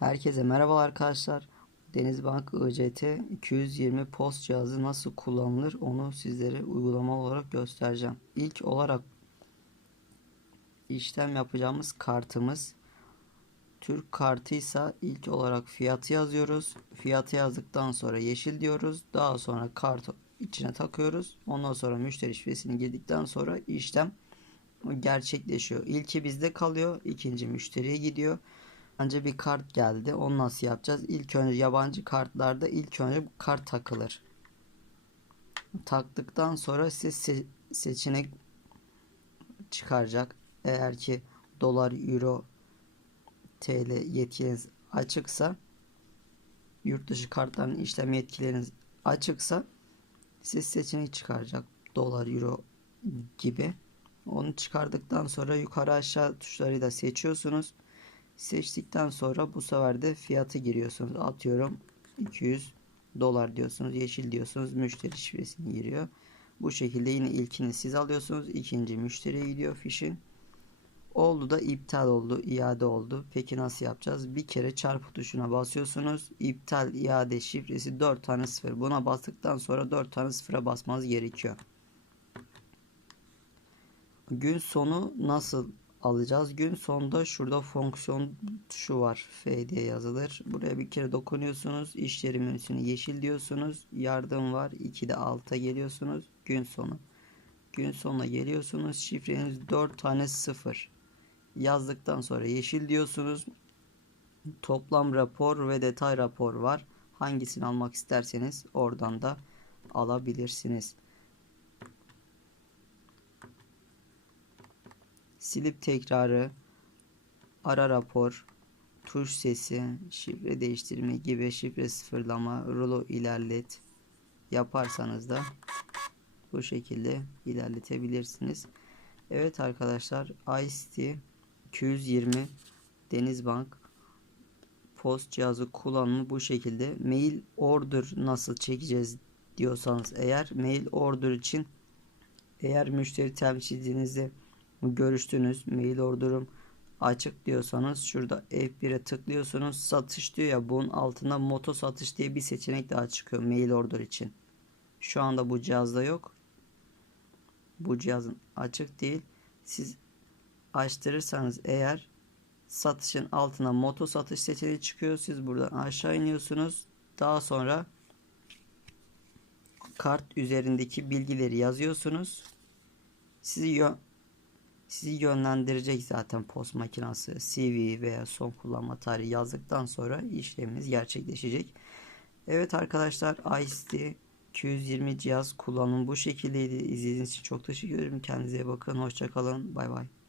Herkese merhaba arkadaşlar. Denizbank ICT 220 post cihazı nasıl kullanılır onu sizlere uygulama olarak göstereceğim. İlk olarak işlem yapacağımız kartımız Türk kartıysa ilk olarak fiyatı yazıyoruz. Fiyatı yazdıktan sonra yeşil diyoruz. Daha sonra kartı içine takıyoruz. Ondan sonra müşteri şifresini girdikten sonra işlem gerçekleşiyor. İlki bizde kalıyor. ikinci müşteriye gidiyor. Önce bir kart geldi. Onu nasıl yapacağız? İlk önce yabancı kartlarda ilk önce kart takılır. Taktıktan sonra size se- seçenek çıkaracak. Eğer ki dolar, euro, TL yetkiniz açıksa yurt dışı kartların işlem yetkileriniz açıksa siz seçenek çıkaracak. Dolar, euro gibi. Onu çıkardıktan sonra yukarı aşağı tuşları da seçiyorsunuz. Seçtikten sonra bu sefer de fiyatı giriyorsunuz. Atıyorum 200 dolar diyorsunuz. Yeşil diyorsunuz. Müşteri şifresini giriyor. Bu şekilde yine ilkini siz alıyorsunuz. ikinci müşteriye gidiyor fişin. Oldu da iptal oldu. iade oldu. Peki nasıl yapacağız? Bir kere çarpı tuşuna basıyorsunuz. İptal iade şifresi 4 tane sıfır. Buna bastıktan sonra 4 tane sıfıra basmanız gerekiyor. Gün sonu nasıl alacağız? Gün sonunda şurada fonksiyon tuşu var. F diye yazılır. Buraya bir kere dokunuyorsunuz. İşleri menüsünü yeşil diyorsunuz. Yardım var. 2'de alta geliyorsunuz. Gün sonu. Gün sonuna geliyorsunuz. Şifreniz 4 tane 0. Yazdıktan sonra yeşil diyorsunuz. Toplam rapor ve detay rapor var. Hangisini almak isterseniz oradan da alabilirsiniz. Silip tekrarı, ara rapor, tuş sesi, şifre değiştirme gibi şifre sıfırlama, rulo ilerlet yaparsanız da bu şekilde ilerletebilirsiniz. Evet arkadaşlar ICT 220 Denizbank post cihazı kullanımı bu şekilde. Mail order nasıl çekeceğiz diyorsanız eğer mail order için eğer müşteri temsilcinizle görüştünüz mail orderum açık diyorsanız şurada F1'e tıklıyorsunuz satış diyor ya bunun altında moto satış diye bir seçenek daha çıkıyor mail order için. Şu anda bu cihazda yok. Bu cihazın açık değil. Siz açtırırsanız eğer satışın altına moto satış seçeneği çıkıyor. Siz buradan aşağı iniyorsunuz. Daha sonra kart üzerindeki bilgileri yazıyorsunuz. Sizi sizi yönlendirecek zaten post makinası CV veya son kullanma tarihi yazdıktan sonra işlemimiz gerçekleşecek. Evet arkadaşlar ICT 220 cihaz kullanım bu şekildeydi. İzlediğiniz için çok teşekkür ederim. Kendinize bakın. Hoşçakalın. Bay bay.